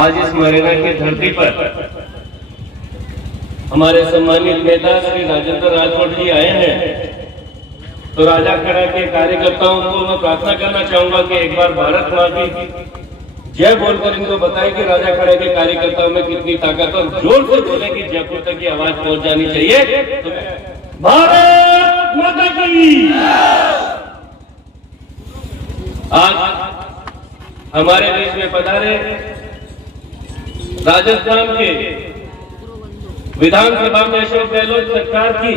आज इस मुरैना की धरती पर हमारे सम्मानित नेता श्री राजेंद्र राठौड़ जी आए हैं, तो राजाखेड़ा के कार्यकर्ताओं को मैं प्रार्थना करना चाहूंगा कि एक बार भारत मां की जय बोलकर इनको बताएं कि राजाखेड़ा के कार्यकर्ताओं में कितनी ताकत है। जोर से बोले कि जयपुर तक की आवाज पहुंच जानी चाहिए। तो भारत माता की। आज हमारे देश में पधारे राजस्थान के विधानसभा में अशोक गहलोत सरकार की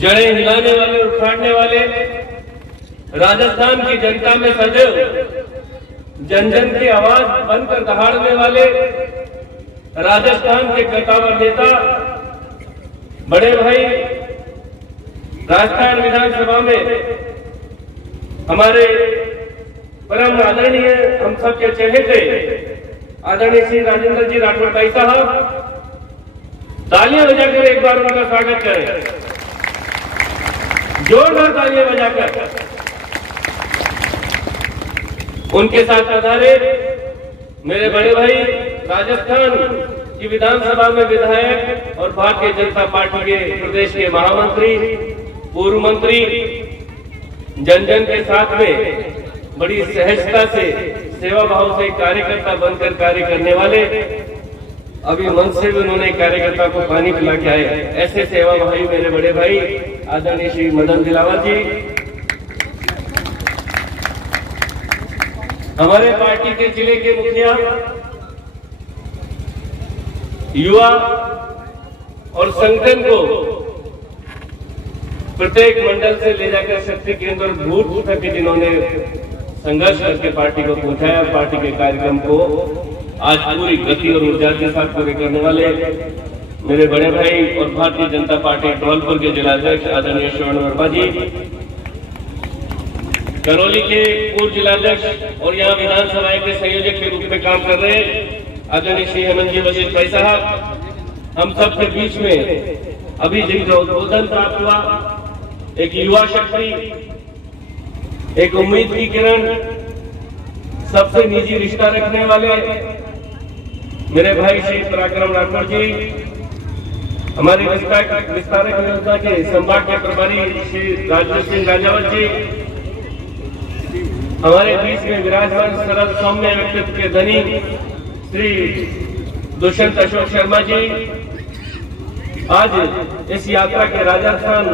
जड़ें हिलाने वाले, उखाड़ने वाले, राजस्थान की जनता में सदैव जन जन की आवाज बनकर दहाड़ने वाले राजस्थान के कटावर नेता बड़े भाई राजस्थान विधानसभा में हमारे परम आदरणीय, हम सबके चहेते आदरणीय श्री राजेंद्र जी राठौड़ भाई साहब, तालियां बजाकर एक बार उनका स्वागत करें, जोरदार तालियां बजाकर। उनके साथ पधारे मेरे बड़े भाई राजस्थान की विधानसभा में विधायक और भारतीय जनता पार्टी के प्रदेश के महामंत्री, पूर्व मंत्री, जन जन के साथ में बड़ी सहजता से, सेवा भाव से कार्यकर्ता बनकर कार्य करने वाले, अभी मन से भी उन्होंने कार्यकर्ता को पानी पिला के आए, ऐसे सेवा भाई मेरे बड़े भाई आदरणीय श्री मदन दिलावर जी, हमारे पार्टी के जिले के मुखिया, युवा और संगठन को प्रत्येक मंडल से ले जाकर शक्ति केंद्र बूथ तक जिन्होंने संघर्ष करके पार्टी को पहुंचाया, पार्टी के कार्यक्रम को आज पूरी गति और ऊर्जा के साथ पूरे करने वाले मेरे बड़े भाई और भारतीय जनता पार्टी धौलपुर के जिलाध्यक्ष आदरणीय श्रवण वर्मा जी, करौली के पूर्व जिलाध्यक्ष और यहाँ विधानसभा के संयोजक के रूप में काम कर रहे आदरणीय श्री हेमंत जी वशिष्ठ भाई साहब, हम सब के बीच में अभी जिनका उद्बोधन प्राप्त हुआ, एक युवा शक्ति, एक उम्मीद की किरण, सबसे निजी रिश्ता रखने वाले मेरे भाई श्री पराक्रम राठौड़ जी, हमारी विस्तारक योजना के संभाग के प्रभारी श्री राजवीर सिंह राजावत जी, हमारे बीच में विराजमान सरल सौम्य व्यक्तित्व के धनी श्री दुष्यंत अशोक शर्मा जी, आज इस यात्रा के राजस्थान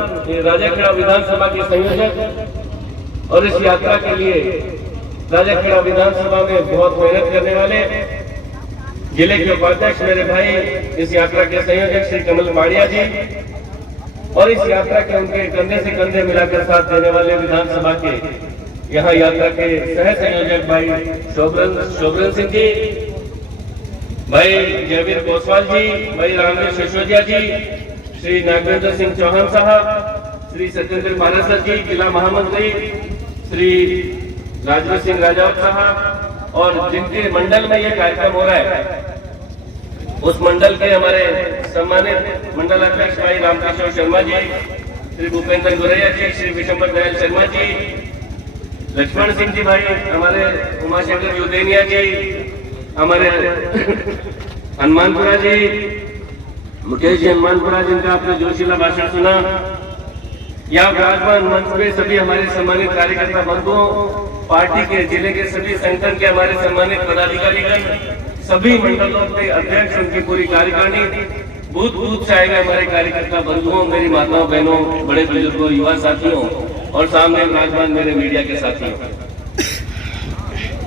राजाखेड़ा विधानसभा के संयोजक और इस यात्रा के लिए राजाखेड़ा विधानसभा में बहुत मेहनत करने वाले जिले के उपाध्यक्ष मेरे भाई, इस यात्रा के संयोजक श्री कमल माड़िया जी, और इस यात्रा के उनके कंधे से कंधे मिलाकर साथ देने वाले विधानसभा के यहाँ यात्रा के सह संयोजक भाई शोभरन सिंह जी, भाई जयवीर कोसवाल जी, भाई रामवीर सिसोदिया जी, श्री नागेंद्र सिंह चौहान साहब, श्री सत्येंद्र पारासर जी, जिला महामंत्री श्री राजवीर सिंह राजावत साहब, और जिनके मंडल में ये कार्यक्रम हो रहा है उस मंडल के हमारे सम्मानित मंडल अध्यक्ष भाई रामकिशोर शर्मा जी, श्री भूपेंद्र गुरैया जी, श्री विशंबर दयाल शर्मा जी, लक्ष्मण सिंह जी भाई, हमारे उमाशंकर युदेनिया जी, हमारे हनुमानपुरा जी, मुकेश जी हनुमानपुरा, जिनका आपने जोशीला भाषण सुना, यहाँ विराजमान मंच पे सभी हमारे सम्मानित कार्यकर्ता बंधुओं, पार्टी के जिले के सभी संगठन के हमारे सम्मानित पदाधिकारीगण, सभी मंडलों के अध्यक्ष, उनकी पूरी कार्यकारिणी, बूथ बूथ से आएगा हमारे कार्यकर्ता बंधुओं, मेरी माताओं बहनों, बड़े बुजुर्गों, युवा साथियों और सामने विराजमान मेरे मीडिया के साथियों।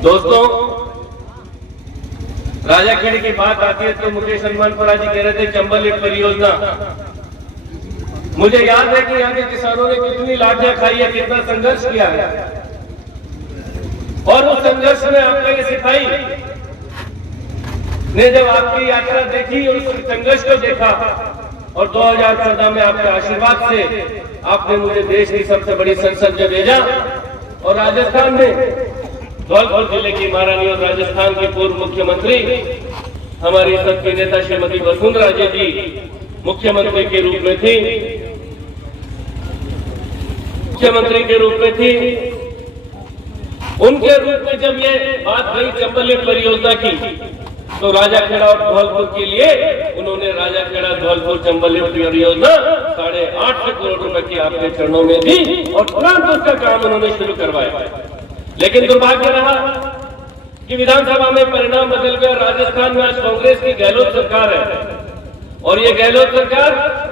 दोस्तों, राजाखेड़ी की बात आती है तो मुकेश हनुमानपुरा जी कह रहे थे चंबल लिफ्ट परियोजना, मुझे याद है कि यहाँ के किसानों ने कितनी लाठियां खाई है, कितना संघर्ष किया है, और उस संघर्ष में आपका ये सिपाही ने जब आपकी यात्रा देखी और उस संघर्ष को देखा और 2014 में आपके आशीर्वाद से आपने मुझे देश की सबसे बड़ी संसद में भेजा और राजस्थान में धौलपुर जिले की महारानी और राजस्थान की पूर्व मुख्यमंत्री हमारी सबकी नेता श्रीमती वसुंधरा राजे जी मुख्यमंत्री के रूप में थी, उनके रूप में जब ये बात गई चंबल लिफ्ट परियोजना की, तो राजाखेड़ा और धौलपुर के लिए उन्होंने राजाखेड़ा धौलपुर चंबल लिफ्ट परियोजना 8.5 करोड़ रुपए की आपके चरणों में दी और तुरंत उसका काम उन्होंने शुरू करवाया। लेकिन दुर्भाग्य रहा कि विधानसभा में परिणाम बदल गया। राजस्थान में आज कांग्रेस की गहलोत सरकार है और ये गहलोत सरकार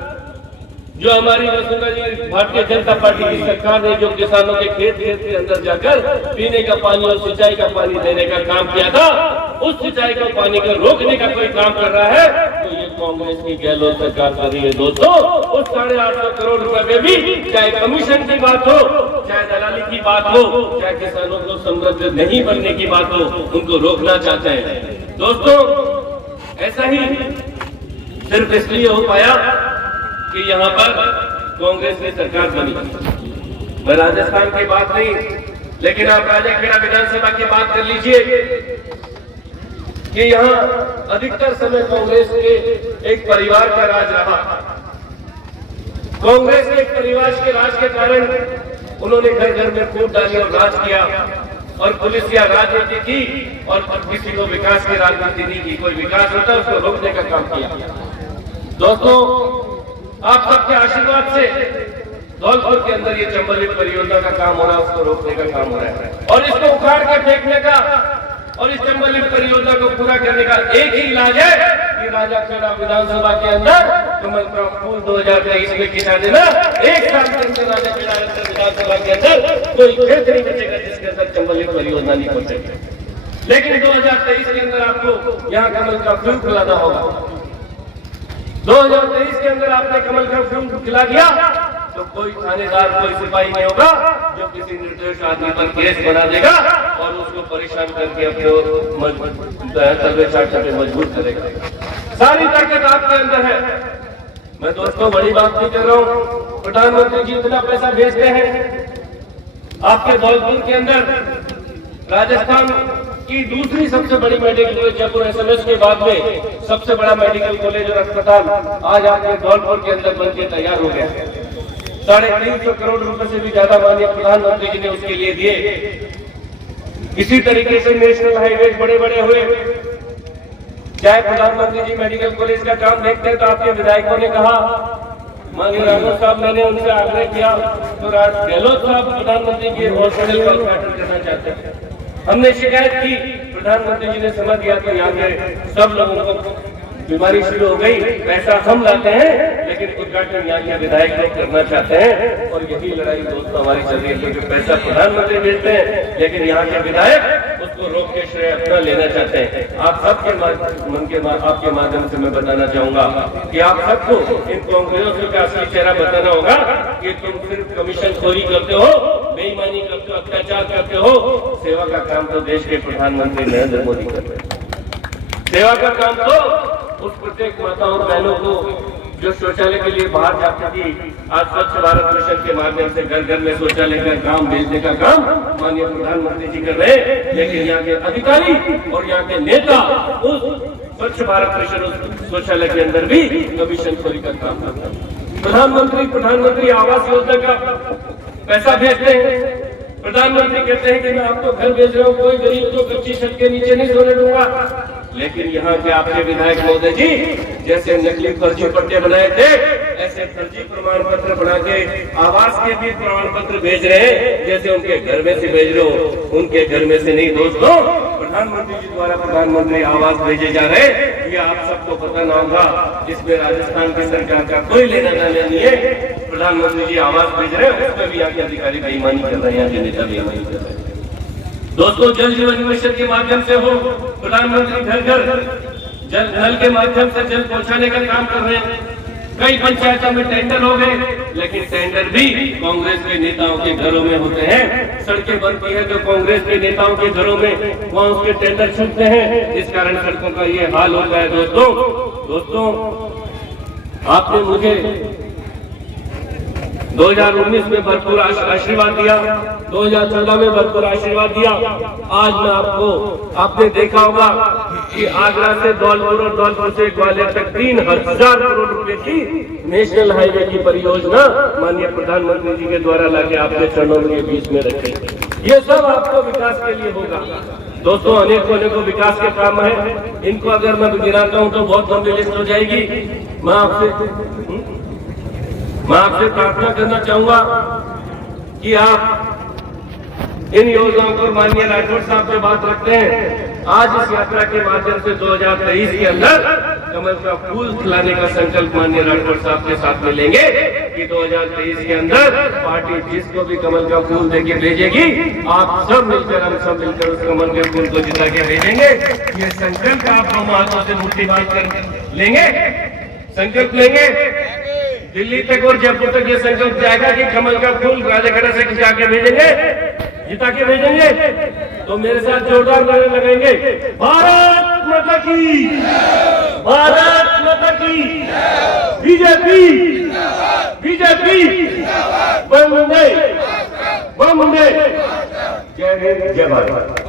जो हमारी वसुंधरा जी भारतीय जनता पार्टी की सरकार ने जो किसानों के खेत के अंदर जाकर पीने का पानी और सिंचाई का पानी देने का काम किया था, उस सिंचाई का पानी को रोकने का कोई काम कर रहा है तो ये कांग्रेस की गहलोत सरकार कर रही है। दोस्तों, उस 850 करोड़ रुपए में भी चाहे कमीशन की बात हो, चाहे दलाली की बात हो, चाहे किसानों को समृद्ध नहीं बनने की बात हो, उनको रोकना चाहते हैं। दोस्तों, ऐसा ही सिर्फ इसलिए हो पाया कि यहाँ पर कांग्रेस की सरकार बनी। मैं राजस्थान की बात नहीं, लेकिन आप राजाखेड़ा विधानसभा की बात कर लीजिए कि यहाँ अधिकतर समय कांग्रेस के एक परिवार का राज रहा। कांग्रेस के एक परिवार के राज के कारण उन्होंने घर घर में फूट डाली और राज किया और पुलिस या राजनीति की और किसी को विकास की राजनीति नहीं की। कोई विकास होता है उसको रोकने का काम किया। दोस्तों, आप सबके आशीर्वाद से धौलपुर के अंदर ये चंबल लिफ्ट परियोजना का काम हो रहा है, उसको रोकने का काम हो रहा है और इसको उखाड़ के फेंकने का और इस चंबल लिफ्ट परियोजना को पूरा करने का एक ही इलाज है कि राजाखेड़ा विधानसभा के अंदर कमल का फूल 2023 में खिंचा देना। एक साल के अंदर राजाखेड़ा विधानसभा के अंदर कोई खेत नहीं बचेगा जिसके अंदर चंबल लिफ्ट परियोजना नहीं पहुंचेगी। लेकिन 2023 के अंदर आपको यहाँ कमल का फूल खिलाना होगा। 2023 के अंदर आपने कमल का फूल खिला दिया तो कोई थानेदार, कोई सिपाही नहीं होगा जो किसी निर्दोष आदमी पर केस बना देगा और उसको परेशान करके अपने तलवे चाटने पे मजबूर करेगा। सारी ताकत आपके अंदर है। मैं दोस्तों बड़ी बात नहीं कर रहा हूँ, प्रधानमंत्री जी इतना पैसा भेजते हैं आपके धौलपुर के अंदर। राजस्थान की दूसरी सबसे बड़ी मेडिकल कॉलेज जयपुर एसएमएस के बाद में सबसे बड़ा मेडिकल कॉलेज और अस्पताल आज आपके धौलपुर के अंदर बनकर तैयार हो गया। 350 करोड़ रुपए से भी ज्यादा माननीय प्रधानमंत्री जी ने उसके लिए दिए। इसी तरीके से नेशनल हाईवे बड़े बड़े हुए। चाहे प्रधानमंत्री जी मेडिकल कॉलेज का काम देखते हैं तो आपके विधायकों ने कहा, माननीय राघव साहब, मैंने उनसे आग्रह किया तो गहलोत साहब प्रधानमंत्री के हॉस्पिटल का उद्घाटन करना चाहते हैं। हमने शिकायत की, प्रधानमंत्री जी ने समझ दिया तो यहाँ के सब लोगों को बीमारी शुरू हो गई। पैसा हम लाते हैं लेकिन उद्घाटन यहाँ के विधायक लोग करना चाहते हैं और यही लड़ाई दोस्तों हमारी चल रही है, क्योंकि पैसा प्रधानमंत्री भेजते हैं लेकिन यहाँ के विधायक उसको रोक के श्रेय अपना लेना चाहते हैं। आप सबके आपके माध्यम से मैं बताना चाहूंगा कि आप सबको इन कांग्रेसियों का असली चेहरा बताना होगा कि तुम सिर्फ कमीशन खोरी करते हो, बेईमानी करते हो, अत्याचार करते हो। सेवा का काम तो देश के प्रधानमंत्री नरेंद्र मोदी करते हैं। सेवा का काम तो उस प्रत्येक माताओं और बहनों को जो शौचालय के लिए बाहर जाती थी, आज स्वच्छ भारत मिशन के माध्यम से घर घर में शौचालय का काम भेजने का काम माननीय प्रधानमंत्री जी कर रहे हैं। लेकिन यहाँ के अधिकारी और यहाँ के नेता उस स्वच्छ भारत मिशन शौचालय के अंदर भी कमीशन खोरी का काम करते हैं। प्रधानमंत्री आवास योजना का पैसा भेजते हैं। प्रधानमंत्री कहते हैं कि मैं आपको घर भेज रहा हूँ, कोई गरीब को कच्ची छत के नीचे नहीं सोने दूंगा। लेकिन यहाँ के आपके विधायक महोदय जी जैसे नकली फर्जी पट्टे बनाए थे, ऐसे फर्जी प्रमाण पत्र बना के आवास के भी प्रमाण पत्र भेज रहे हैं, जैसे उनके घर में से भेज रहे हो, उनके घर में से नहीं। दोस्तों, प्रधानमंत्री जी द्वारा प्रधानमंत्री आवास भेजे जा रहे हैं, ये आप सबको पता ना होगा। इसमें राजस्थान की सरकार का कोई लेना देना नहीं है। प्रधानमंत्री जी आवास भेज रहे हैं, उसमें भी यहाँ के अधिकारी बेईमानी कर रहे हैं, यहाँ के नेता बेईमानी कर रहे हैं। दोस्तों, जल जीवन मिशन के माध्यम से हो, प्रधानमंत्री घर घर जल नल के माध्यम से जल पहुंचाने का काम कर रहे हैं। कई पंचायतों में टेंडर हो गए, लेकिन टेंडर भी कांग्रेस के नेताओं के घरों में होते हैं। सड़कें बनती है तो कांग्रेस के नेताओं के घरों में वहां उसके टेंडर छूटते हैं, इस कारण सड़कों का ये हाल होता है। दोस्तों, आपने मुझे 2019 में भरपूर आशीर्वाद दिया, 2014 में भरपूर आशीर्वाद दिया। आज मैं आपने देखा होगा कि आगरा से धौलपुर और धौलपुर से ग्वालियर तक 3000 करोड़ रुपए की नेशनल हाईवे की परियोजना माननीय प्रधानमंत्री जी के द्वारा लाके आपके चरणों के बीच में रखे। ये सब आपको विकास के लिए होगा दोस्तों। अनेकों विकास के काम है, इनको अगर मैं गिनाता हूँ तो बहुत लंबी लिस्ट हो जाएगी। मैं आपसे प्रार्थना करना चाहूंगा कि आप इन योजनाओं को माननीय राठौड़ साहब से बात रखते हैं। आज इस यात्रा के माध्यम से 2023 के अंदर कमल का फूल खिलाने का संकल्प माननीय राठौड़ साहब के साथ में लेंगे कि 2023 के अंदर पार्टी जिसको भी कमल का फूल देके भेजेगी, आप सब मिलकर, हम सब मिलकर उस कमल के फूल को जिता के भेजेंगे। ये संकल्प आप दोनों हाथों से मुट्ठी बांध कर लेंगे, संकल्प लेंगे। दिल्ली तक और जयपुर तक ये संकल्प जाएगा कि कमल का फूल राजाखेड़ा से खिंचा के भेजेंगे, जिता के भेजेंगे। तो मेरे साथ जोरदार नारे लगाएंगे, भारत माता की, भारत माता की, बीजेपी, वंदे वंदे, जय हिंद, जय भारत।